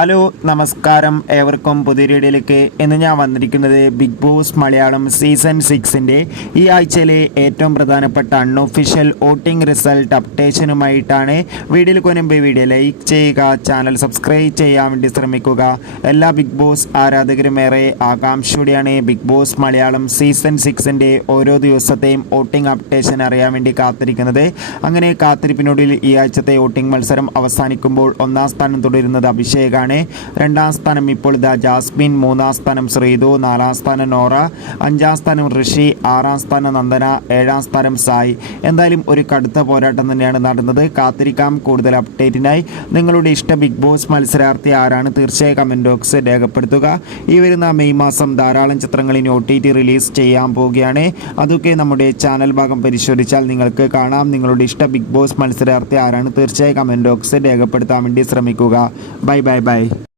Hello നമസ്കാരം, ഏവർക്കും പുതിയ വീഡിയോയിലേക്ക്. ഇന്ന് ഞാൻ വന്നിരിക്കുന്നത് ബിഗ് ബോസ് മലയാളം സീസൺ 6ൻ്റെ ഈ ആഴ്ചയിലെ ഏറ്റവും പ്രധാനപ്പെട്ട അൺഒഫീഷ്യൽ വോട്ടിംഗ് റിസൾട്ട് അപ്ഡേഷനുമായിട്ടാണ്. വീഡിയോയിൽ മുൻപ് വീഡിയോ ലൈക്ക് ചെയ്യുക, ചാനൽ സബ്സ്ക്രൈബ് ചെയ്യാൻ വേണ്ടി ശ്രമിക്കുക. എല്ലാ ബിഗ് ബോസ് ആരാധകരും ഏറെ ആകാംക്ഷയോടെയാണ് ബിഗ് ബോസ് മലയാളം സീസൺ 6ൻ്റെ ഓരോ ദിവസത്തെയും വോട്ടിംഗ് അപ്ഡേഷൻ അറിയാൻ വേണ്ടി കാത്തിരിക്കുന്നത്. അങ്ങനെ കാത്തിരിപ്പിനൊടുവിൽ ഈ ആഴ്ചത്തെ വോട്ടിംഗ് മത്സരം അവസാനിക്കുമ്പോൾ ഒന്നാം സ്ഥാനം തുടരുന്നത് അഭിഷേകാണ്. രണ്ടാം സ്ഥാനം ഇപ്പോൾ ജാസ്മിൻ, മൂന്നാം സ്ഥാനം ശ്രീതു, നാലാം സ്ഥാനം നോറ, അഞ്ചാം സ്ഥാനം ഋഷി, ആറാം സ്ഥാനം നന്ദന, ഏഴാം സ്ഥാനം സായി. എന്തായാലും ഒരു കടുത്ത പോരാട്ടം തന്നെയാണ് നടന്നത്. കാത്തിരിക്കാം കൂടുതൽ അപ്ഡേറ്റിനായി. നിങ്ങളുടെ ഇഷ്ട ബിഗ് ബോസ് മത്സരാർത്ഥി ആരാണ്? തീർച്ചയായും കമൻറ്റ് ബോക്സ് രേഖപ്പെടുത്തുക. ഈ വരുന്ന മെയ് മാസം ധാരാളം ചിത്രങ്ങൾ ഇനി OTT റിലീസ് ചെയ്യാൻ പോവുകയാണ്. അതൊക്കെ നമ്മുടെ ചാനൽ ഭാഗം പരിശോധിച്ചാൽ നിങ്ങൾക്ക് കാണാം. നിങ്ങളുടെ ഇഷ്ട ബിഗ് ബോസ് മത്സരാർത്ഥി ആരാണ്? തീർച്ചയായും കമൻറ്റ് ബോക്സ് രേഖപ്പെടുത്താൻ വേണ്ടി ശ്രമിക്കുക. ബൈ.